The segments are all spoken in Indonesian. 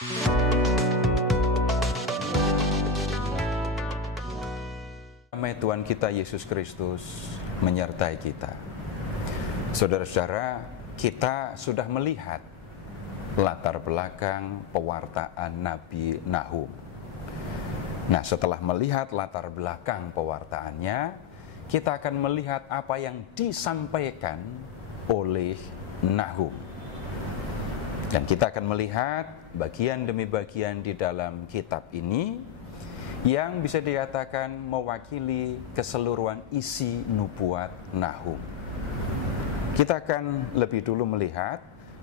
Damai Tuhan kita Yesus Kristus menyertai kita. Saudara-saudara, kita sudah melihat latar belakang pewartaan Nabi Nahum. Nah, setelah melihat latar belakang pewartaannya, kita akan melihat apa yang disampaikan oleh Nahum. Dan kita akan melihat bagian demi bagian di dalam kitab ini yang bisa dikatakan mewakili keseluruhan isi nubuat Nahum. Kita akan lebih dulu melihat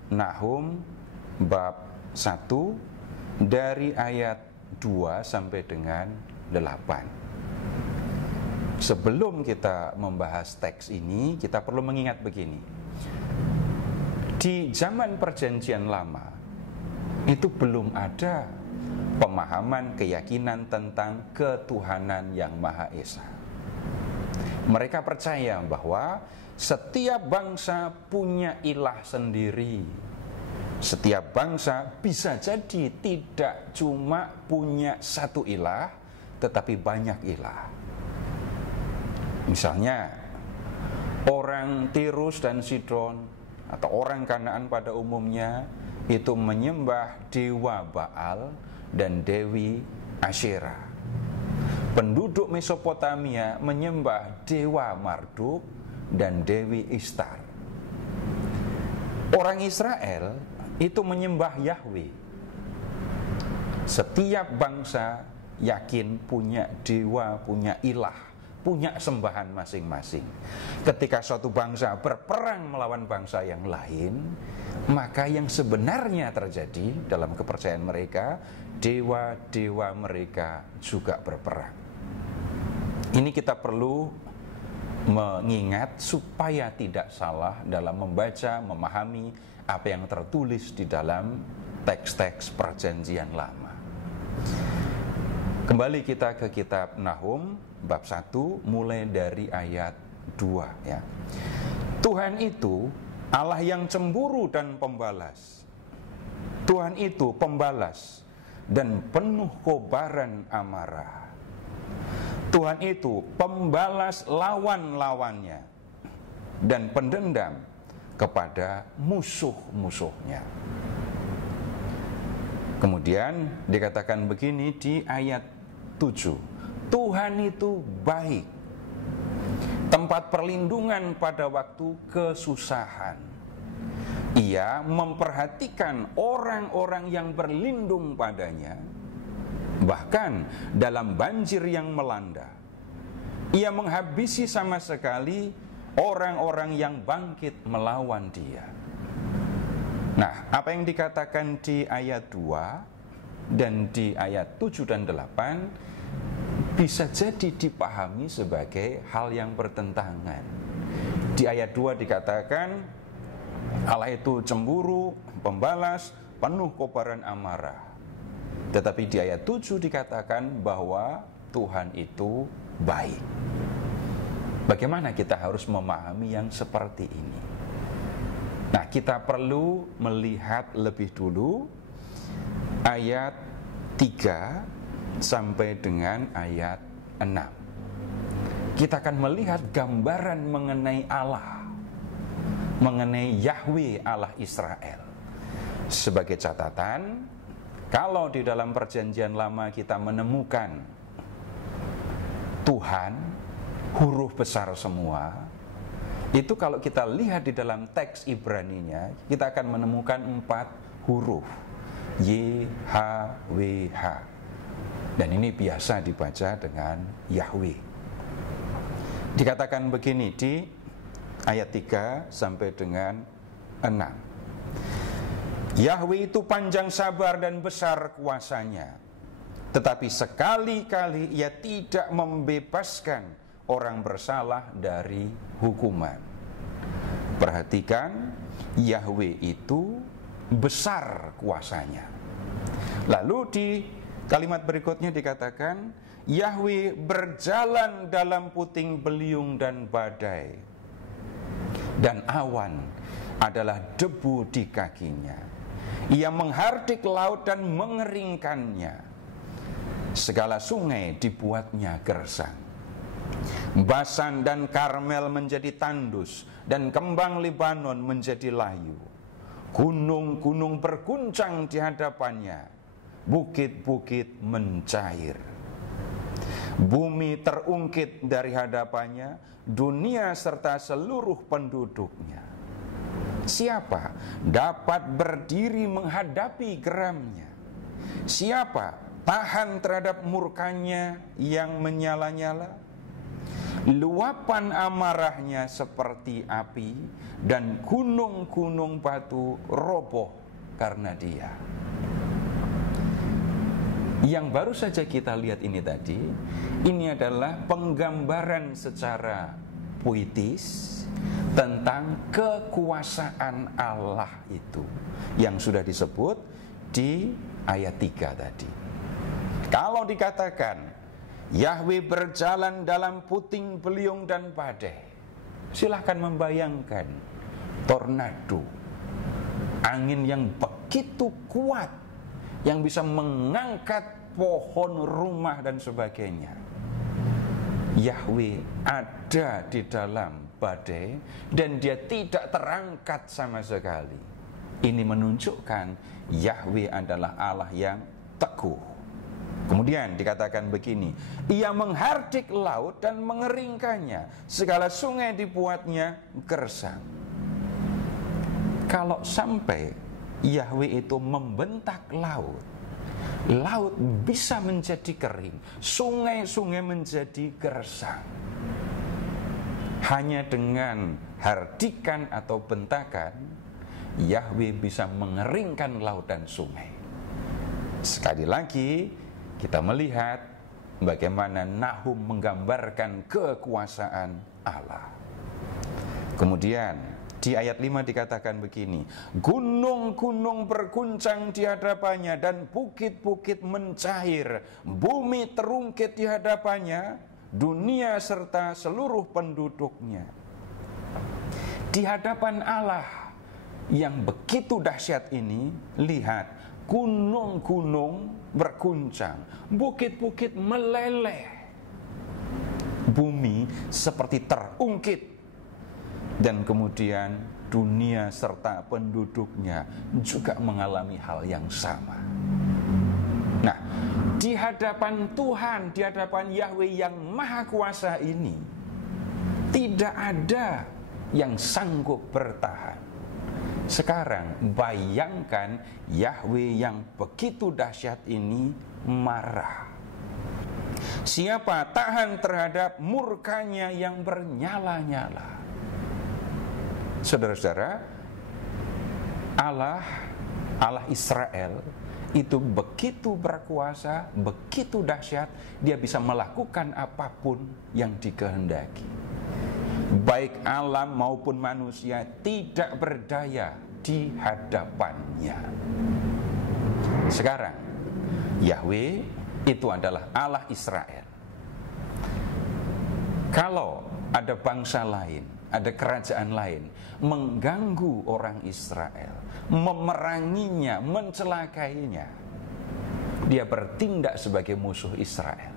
Nahum bab 1 dari ayat 2 sampai dengan 8. Sebelum kita membahas teks ini, kita perlu mengingat begini. Di zaman Perjanjian Lama, itu belum ada pemahaman, keyakinan tentang ketuhanan yang Maha Esa. Mereka percaya bahwa setiap bangsa punya ilah sendiri. Setiap bangsa bisa jadi tidak cuma punya satu ilah, tetapi banyak ilah. Misalnya, orang Tirus dan Sidon atau orang Kanaan pada umumnya itu menyembah dewa Baal dan Dewi Asyera. Penduduk Mesopotamia menyembah dewa Marduk dan Dewi Ishtar. Orang Israel itu menyembah Yahweh. Setiap bangsa yakin punya dewa, punya ilah, punya sembahan masing-masing. Ketika suatu bangsa berperang melawan bangsa yang lain, maka yang sebenarnya terjadi dalam kepercayaan mereka, dewa-dewa mereka juga berperang. Ini kita perlu mengingat supaya tidak salah dalam membaca, memahami apa yang tertulis di dalam teks-teks Perjanjian Lama. Kembali kita ke kitab Nahum bab 1 mulai dari ayat 2 ya. Tuhan itu Allah yang cemburu dan pembalas. Tuhan itu pembalas dan penuh kobaran amarah. Tuhan itu pembalas lawan-lawannya dan pendendam kepada musuh-musuhnya. Kemudian dikatakan begini di ayat 7. Tuhan itu baik, tempat perlindungan pada waktu kesusahan. Ia memperhatikan orang-orang yang berlindung padanya, bahkan dalam banjir yang melanda. Ia menghabisi sama sekali orang-orang yang bangkit melawan dia. Nah, apa yang dikatakan di ayat 2 dan di ayat 7 dan 8 bisa jadi dipahami sebagai hal yang bertentangan. Di ayat 2 dikatakan Allah itu cemburu, pembalas, penuh kobaran amarah. Tetapi di ayat 7 dikatakan bahwa Tuhan itu baik. Bagaimana kita harus memahami yang seperti ini? Nah, kita perlu melihat lebih dulu ayat 3 sampai dengan ayat 6. Kita akan melihat gambaran mengenai Allah, mengenai Yahweh Allah Israel. Sebagai catatan, kalau di dalam Perjanjian Lama kita menemukan Tuhan, huruf besar semua, itu kalau kita lihat di dalam teks Ibraninya, kita akan menemukan 4 huruf YHWH. Dan ini biasa dibaca dengan Yahweh. Dikatakan begini di ayat 3 sampai dengan 6. Yahweh itu panjang sabar dan besar kuasanya, tetapi sekali-kali ia tidak membebaskan orang bersalah dari hukuman. Perhatikan, Yahweh itu besar kuasanya. Lalu di kalimat berikutnya dikatakan, Yahweh berjalan dalam puting beliung dan badai, dan awan adalah debu di kakinya. Ia menghardik laut dan mengeringkannya. Segala sungai dibuatnya gersang. Basan dan Karmel menjadi tandus, dan kembang Libanon menjadi layu. Gunung-gunung berguncang di hadapannya, bukit-bukit mencair. Bumi terungkit dari hadapannya, dunia serta seluruh penduduknya. Siapa dapat berdiri menghadapi geramnya? Siapa tahan terhadap murkanya yang menyala-nyala? Luapan amarahnya seperti api, dan gunung-gunung batu roboh karena dia. Yang baru saja kita lihat ini tadi, ini adalah penggambaran secara puitis tentang kekuasaan Allah itu yang sudah disebut di ayat 3 tadi. Kalau dikatakan Yahweh berjalan dalam puting beliung dan badai, silahkan membayangkan tornado, angin yang begitu kuat yang bisa mengangkat pohon, rumah dan sebagainya. Yahweh ada di dalam badai dan dia tidak terangkat sama sekali. Ini menunjukkan Yahweh adalah Allah yang teguh. Kemudian dikatakan begini, ia menghardik laut dan mengeringkannya, segala sungai dibuatnya gersang. Kalau sampai Yahweh itu membentak laut, laut bisa menjadi kering, sungai-sungai menjadi gersang. Hanya dengan hardikan atau bentakan, Yahweh bisa mengeringkan laut dan sungai. Sekali lagi kita melihat bagaimana Nahum menggambarkan kekuasaan Allah. Kemudian di ayat 5 dikatakan begini, gunung-gunung berguncang di hadapannya dan bukit-bukit mencair, bumi terungkit di hadapannya, dunia serta seluruh penduduknya. Di hadapan Allah yang begitu dahsyat ini, lihat, gunung-gunung berguncang, bukit-bukit meleleh, bumi seperti terungkit, dan kemudian dunia serta penduduknya juga mengalami hal yang sama. Nah, di hadapan Tuhan, di hadapan Yahweh yang Maha Kuasa ini, tidak ada yang sanggup bertahan. Sekarang bayangkan Yahweh yang begitu dahsyat ini marah. Siapa tahan terhadap murkanya yang bernyala-nyala? Saudara-saudara, Allah Israel itu begitu berkuasa, begitu dahsyat, dia bisa melakukan apapun yang dikehendaki. Baik alam maupun manusia tidak berdaya di hadapannya. Sekarang Yahweh itu adalah Allah Israel. Kalau ada bangsa lain, ada kerajaan lain mengganggu orang Israel, memeranginya, mencelakainya, dia bertindak sebagai musuh Israel.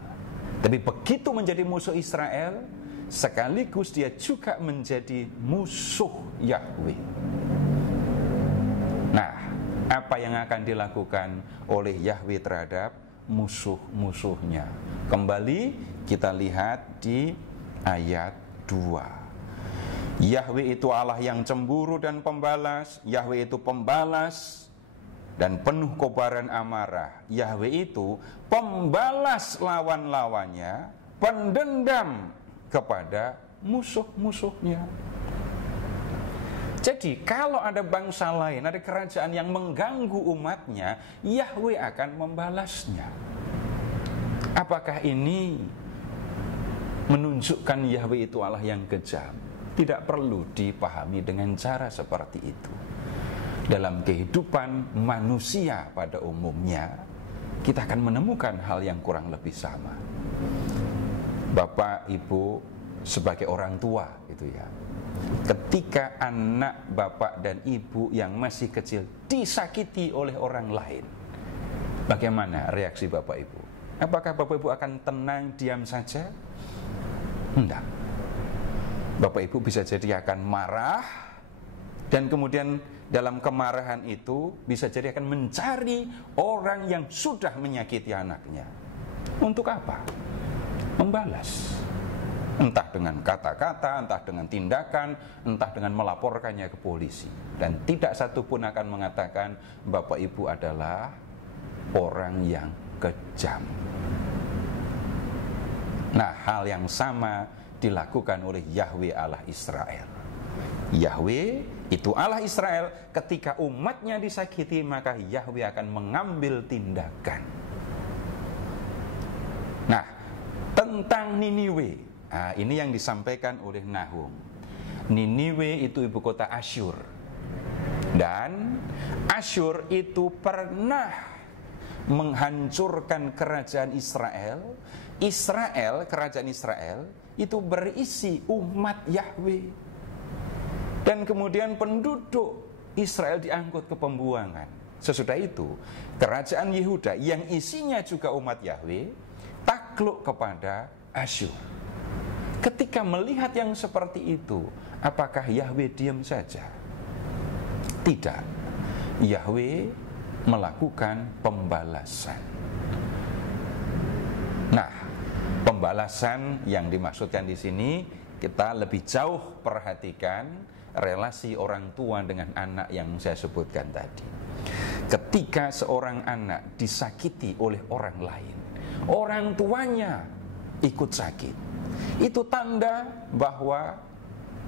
Tapi begitu menjadi musuh Israel, sekaligus dia juga menjadi musuh Yahweh. Nah, apa yang akan dilakukan oleh Yahweh terhadap musuh-musuhnya? Kembali kita lihat di ayat 2. Yahweh itu Allah yang cemburu dan pembalas. Yahweh itu pembalas dan penuh kobaran amarah. Yahweh itu pembalas lawan-lawannya, pendendam kepada musuh-musuhnya. Jadi kalau ada bangsa lain, ada kerajaan yang mengganggu umatnya, Yahweh akan membalasnya. Apakah ini menunjukkan Yahweh itu Allah yang kejam? Tidak perlu dipahami dengan cara seperti itu. Dalam kehidupan manusia pada umumnya, kita akan menemukan hal yang kurang lebih sama. Bapak, Ibu, sebagai orang tua itu ya. Ketika anak bapak dan ibu yang masih kecil disakiti oleh orang lain, bagaimana reaksi bapak ibu? Apakah bapak ibu akan tenang diam saja? Enggak. Bapak ibu bisa jadi akan marah, dan kemudian dalam kemarahan itu bisa jadi akan mencari orang yang sudah menyakiti anaknya. Untuk apa? Membalas. Entah dengan kata-kata, entah dengan tindakan, entah dengan melaporkannya ke polisi. Dan tidak satu pun akan mengatakan bapak ibu adalah orang yang kejam. Nah, hal yang sama dilakukan oleh Yahweh Allah Israel. Yahweh itu Allah Israel, ketika umatnya disakiti maka Yahweh akan mengambil tindakan. Nah, tentang Niniwe, ini yang disampaikan oleh Nahum. Niniwe itu ibu kota Asyur, dan Asyur itu pernah menghancurkan kerajaan Israel. Kerajaan Israel itu berisi umat Yahweh, dan kemudian penduduk Israel diangkut ke pembuangan. Sesudah itu kerajaan Yehuda yang isinya juga umat Yahweh takluk kepada Asyur. Ketika melihat yang seperti itu, apakah Yahweh diam saja? Tidak. Yahweh melakukan pembalasan. Nah, pembalasan yang dimaksudkan di sini, kita lebih jauh perhatikan relasi orang tua dengan anak yang saya sebutkan tadi. Ketika seorang anak disakiti oleh orang lain, orang tuanya ikut sakit, itu tanda bahwa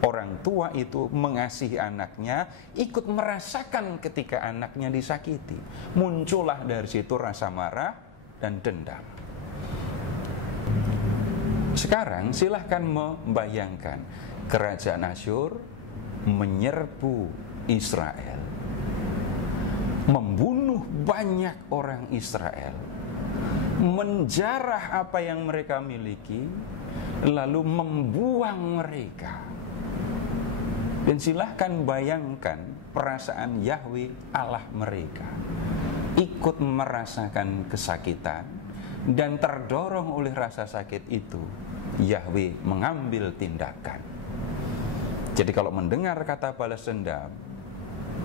orang tua itu mengasihi anaknya, ikut merasakan ketika anaknya disakiti. Muncullah dari situ rasa marah dan dendam. Sekarang silahkan membayangkan kerajaan Asyur menyerbu Israel, membunuh banyak orang Israel, menjarah apa yang mereka miliki, lalu membuang mereka. Dan silahkan bayangkan perasaan Yahweh Allah mereka, ikut merasakan kesakitan, dan terdorong oleh rasa sakit itu Yahweh mengambil tindakan. Jadi kalau mendengar kata balas dendam,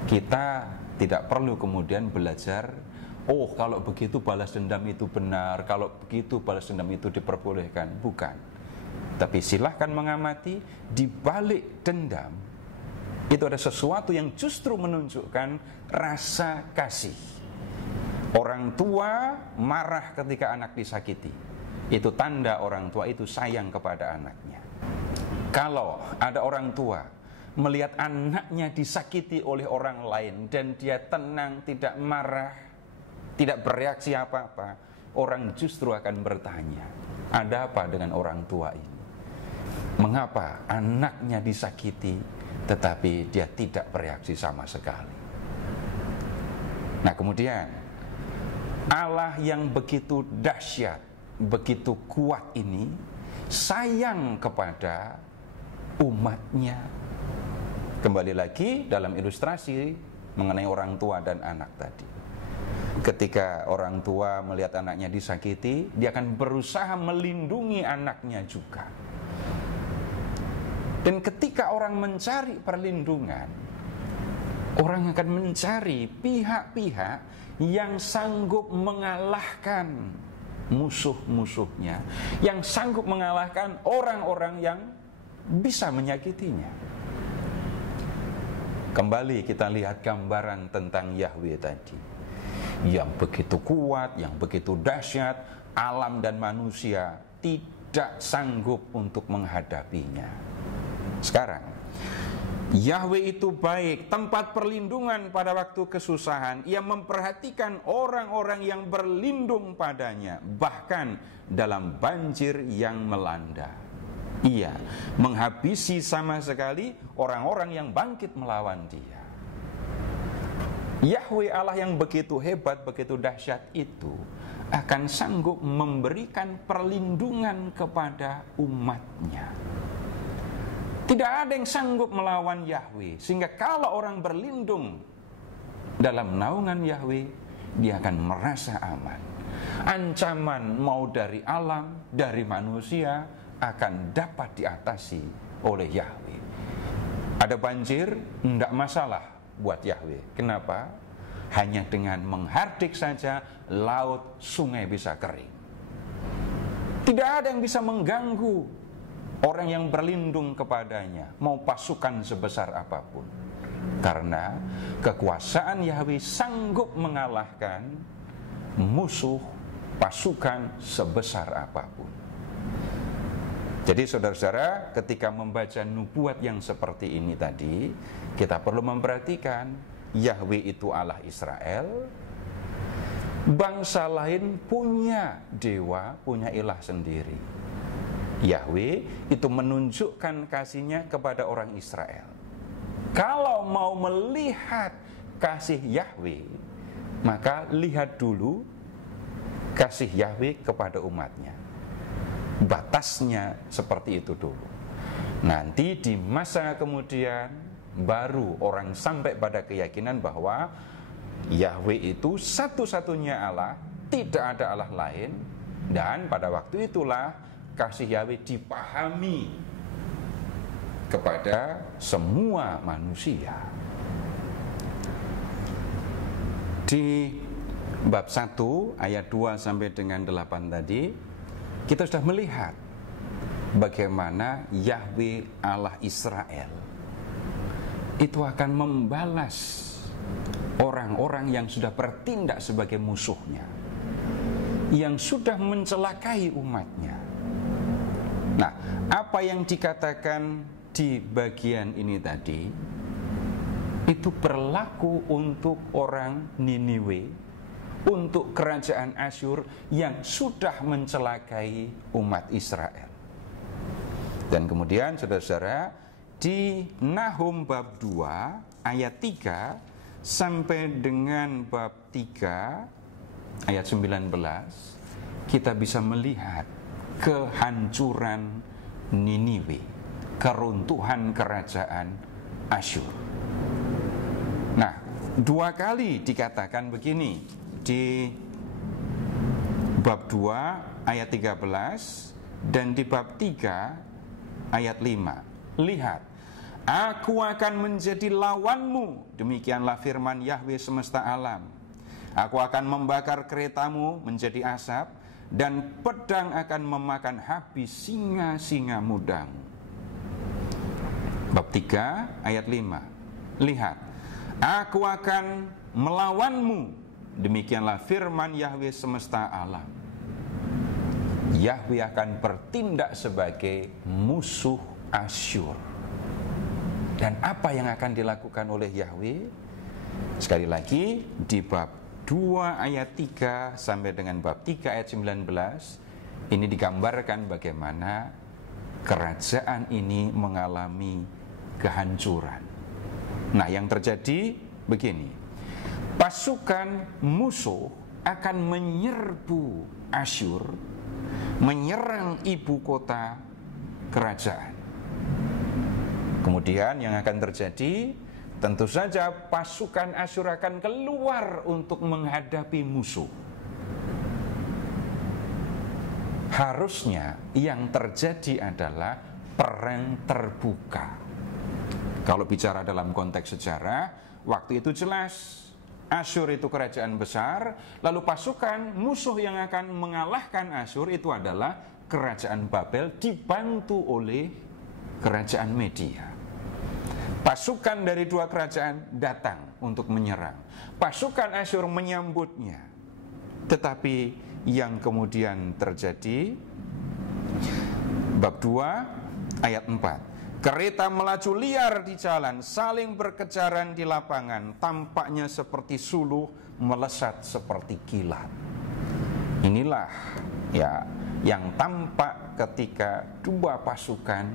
kita tidak perlu kemudian belajar, oh kalau begitu balas dendam itu benar, kalau begitu balas dendam itu diperbolehkan. Bukan. Tapi silahkan mengamati, di balik dendam itu ada sesuatu yang justru menunjukkan rasa kasih. Orang tua marah ketika anak disakiti, itu tanda orang tua itu sayang kepada anaknya. Kalau ada orang tua melihat anaknya disakiti oleh orang lain dan dia tenang, tidak marah, tidak bereaksi apa-apa, orang justru akan bertanya, ada apa dengan orang tua ini? Mengapa anaknya disakiti tetapi dia tidak bereaksi sama sekali? Nah, kemudian Allah yang begitu dahsyat, begitu kuat ini sayang kepada umatnya. Kembali lagi dalam ilustrasi mengenai orang tua dan anak tadi. Ketika orang tua melihat anaknya disakiti, dia akan berusaha melindungi anaknya juga. Dan ketika orang mencari perlindungan, orang akan mencari pihak-pihak yang sanggup mengalahkan musuh-musuhnya, yang sanggup mengalahkan orang-orang yang bisa menyakitinya. Kembali kita lihat gambaran tentang Yahweh tadi, yang begitu kuat, yang begitu dahsyat, alam dan manusia tidak sanggup untuk menghadapinya. Sekarang, Yahweh itu baik, tempat perlindungan pada waktu kesusahan. Ia memperhatikan orang-orang yang berlindung padanya, bahkan dalam banjir yang melanda. Ia menghabisi sama sekali orang-orang yang bangkit melawan dia. Yahweh Allah yang begitu hebat, begitu dahsyat itu akan sanggup memberikan perlindungan kepada umatnya. Tidak ada yang sanggup melawan Yahweh. Sehingga kalau orang berlindung dalam naungan Yahweh, dia akan merasa aman. Ancaman mau dari alam, dari manusia akan dapat diatasi oleh Yahweh. Ada banjir, tidak masalah buat Yahweh. Kenapa? Hanya dengan menghardik saja laut, sungai bisa kering. Tidak ada yang bisa mengganggu orang yang berlindung kepadanya, mau pasukan sebesar apapun. Karena kekuasaan Yahweh sanggup mengalahkan musuh pasukan sebesar apapun. Jadi saudara-saudara, ketika membaca nubuat yang seperti ini tadi, kita perlu memperhatikan Yahweh itu Allah Israel. Bangsa lain punya dewa, punya ilah sendiri. Yahweh itu menunjukkan kasihnya kepada orang Israel. Kalau mau melihat kasih Yahweh, maka lihat dulu kasih Yahweh kepada umatnya. Batasnya seperti itu dulu. Nanti di masa kemudian baru orang sampai pada keyakinan bahwa Yahweh itu satu-satunya Allah, tidak ada Allah lain. Dan pada waktu itulah kasih Yahweh dipahami kepada semua manusia. Di bab 1 ayat 2 sampai dengan 8 tadi, kita sudah melihat bagaimana Yahweh Allah Israel itu akan membalas orang-orang yang sudah bertindak sebagai musuhnya, yang sudah mencelakai umatnya. Nah, apa yang dikatakan di bagian ini tadi itu berlaku untuk orang Niniwe, untuk kerajaan Asyur yang sudah mencelakai umat Israel. Dan kemudian saudara-saudara, di Nahum bab 2 ayat 3 sampai dengan bab 3 ayat 19, kita bisa melihat kehancuran Niniwe, keruntuhan kerajaan Asyur. Nah, 2 kali dikatakan begini di bab 2 ayat 13 dan di bab 3 ayat 5. Lihat, aku akan menjadi lawanmu, demikianlah firman Yahweh semesta alam. Aku akan membakar keretamu menjadi asap, dan pedang akan memakan habis singa-singa mudamu. Bab 3 ayat 5. Lihat, aku akan melawanmu, demikianlah firman Yahweh semesta alam. Yahweh akan bertindak sebagai musuh Asyur. Dan apa yang akan dilakukan oleh Yahweh? Sekali lagi, di bab 2 ayat 3 sampai dengan bab 3 ayat 19, ini digambarkan bagaimana kerajaan ini mengalami kehancuran. Nah, yang terjadi begini. Pasukan musuh akan menyerbu Asyur, menyerang ibu kota kerajaan. Kemudian yang akan terjadi, tentu saja pasukan Asyur akan keluar untuk menghadapi musuh. Harusnya yang terjadi adalah perang terbuka. Kalau bicara dalam konteks sejarah, waktu itu jelas Asyur itu kerajaan besar, lalu pasukan musuh yang akan mengalahkan Asyur itu adalah kerajaan Babel dibantu oleh kerajaan Media. Pasukan dari dua kerajaan datang untuk menyerang. Pasukan Asyur menyambutnya. Tetapi yang kemudian terjadi, bab 2 ayat 4. Kereta melaju liar di jalan, saling berkejaran di lapangan, tampaknya seperti suluh, melesat seperti kilat. Inilah ya yang tampak ketika dua pasukan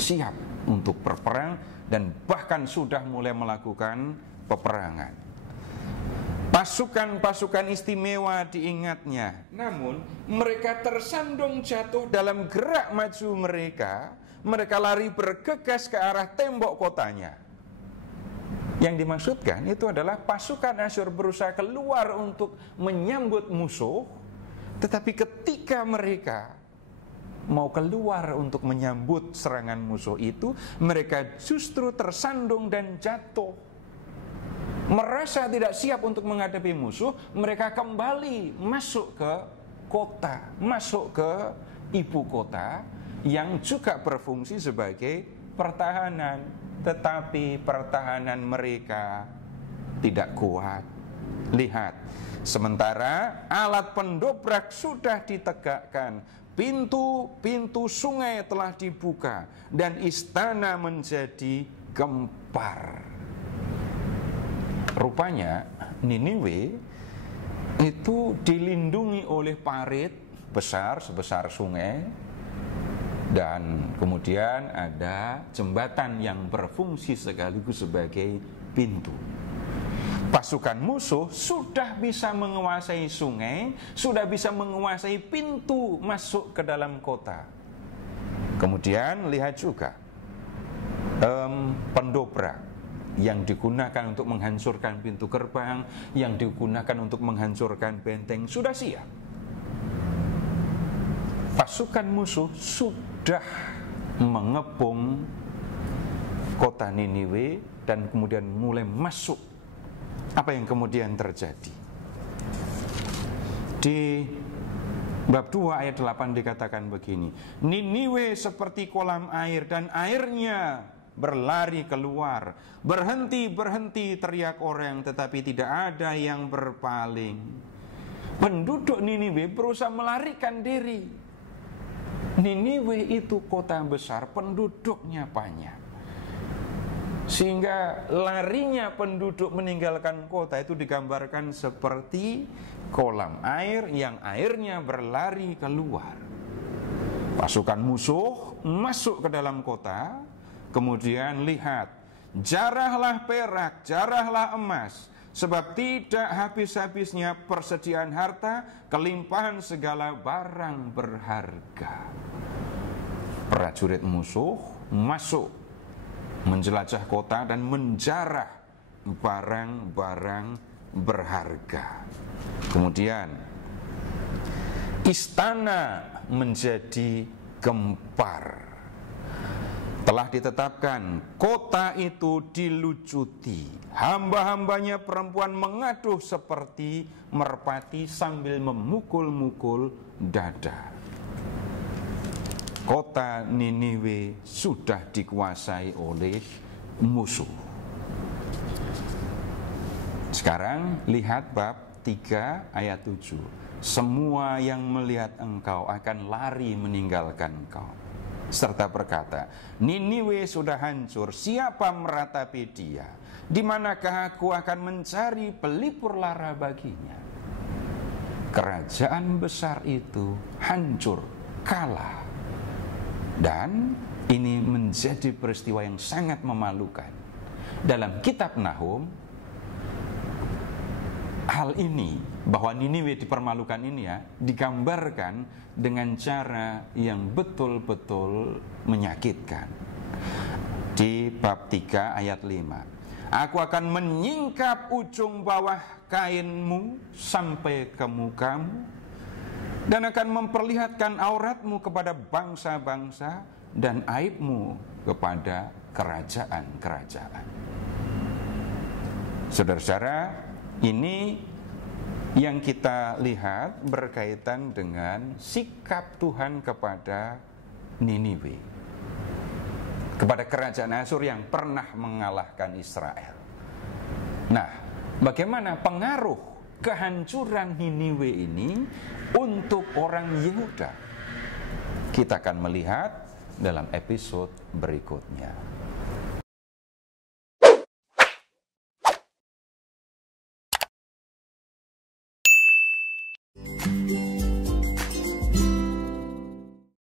siap untuk berperang dan bahkan sudah mulai melakukan peperangan. Pasukan-pasukan istimewa diingatnya, namun mereka tersandung jatuh dalam gerak maju mereka. mereka lari bergegas ke arah tembok kotanya. Yang dimaksudkan itu adalah pasukan Asyur berusaha keluar untuk menyambut musuh, tetapi ketika mereka mau keluar untuk menyambut serangan musuh itu, mereka justru tersandung dan jatuh. Merasa tidak siap untuk menghadapi musuh, mereka kembali masuk ke kota, masuk ke ibu kota yang juga berfungsi sebagai pertahanan. Tetapi pertahanan mereka tidak kuat. Lihat, sementara alat pendobrak sudah ditegakkan, pintu-pintu sungai telah dibuka, dan istana menjadi gempar. Rupanya Niniwe itu dilindungi oleh parit besar sebesar sungai, dan kemudian ada jembatan yang berfungsi sekaligus sebagai pintu. Pasukan musuh sudah bisa menguasai sungai, sudah bisa menguasai pintu masuk ke dalam kota. Kemudian lihat juga pendobrak yang digunakan untuk menghancurkan pintu gerbang, yang digunakan untuk menghancurkan benteng sudah siap. Pasukan musuh sudah mengepung kota Niniwe dan kemudian mulai masuk. Apa yang kemudian terjadi? Di bab 2 ayat 8 dikatakan begini, Niniwe seperti kolam air dan airnya berlari keluar. Berhenti teriak orang, tetapi tidak ada yang berpaling. Penduduk Niniwe berusaha melarikan diri. Niniwe itu kota besar, penduduknya banyak, sehingga larinya penduduk meninggalkan kota itu digambarkan seperti kolam air yang airnya berlari keluar. Pasukan musuh masuk ke dalam kota. Kemudian lihat, jarahlah perak, jarahlah emas, sebab tidak habis-habisnya persediaan harta, kelimpahan segala barang berharga. Prajurit musuh masuk menjelajah kota dan menjarah barang-barang berharga. Kemudian istana menjadi gempar. Telah ditetapkan kota itu dilucuti, hamba-hambanya perempuan mengaduh seperti merpati sambil memukul-mukul dada. Kota Niniwe sudah dikuasai oleh musuh. Sekarang lihat bab 3 ayat 7. Semua yang melihat engkau akan lari meninggalkan engkau, serta berkata, Niniwe sudah hancur, siapa meratapi dia? Di manakah aku akan mencari pelipur lara baginya? Kerajaan besar itu hancur, kalah. Dan ini menjadi peristiwa yang sangat memalukan. Dalam kitab Nahum, hal ini, bahwa Niniwe dipermalukan ini ya, digambarkan dengan cara yang betul-betul menyakitkan. Di bab 3 ayat 5, aku akan menyingkap ujung bawah kainmu sampai ke mukamu, dan akan memperlihatkan auratmu kepada bangsa-bangsa dan aibmu kepada kerajaan-kerajaan. Saudara-saudara, ini yang kita lihat berkaitan dengan sikap Tuhan kepada Niniwe, kepada kerajaan Asyur yang pernah mengalahkan Israel. Nah, bagaimana pengaruh kehancuran Niniwe ini untuk orang Yehuda? Kita akan melihat dalam episode berikutnya.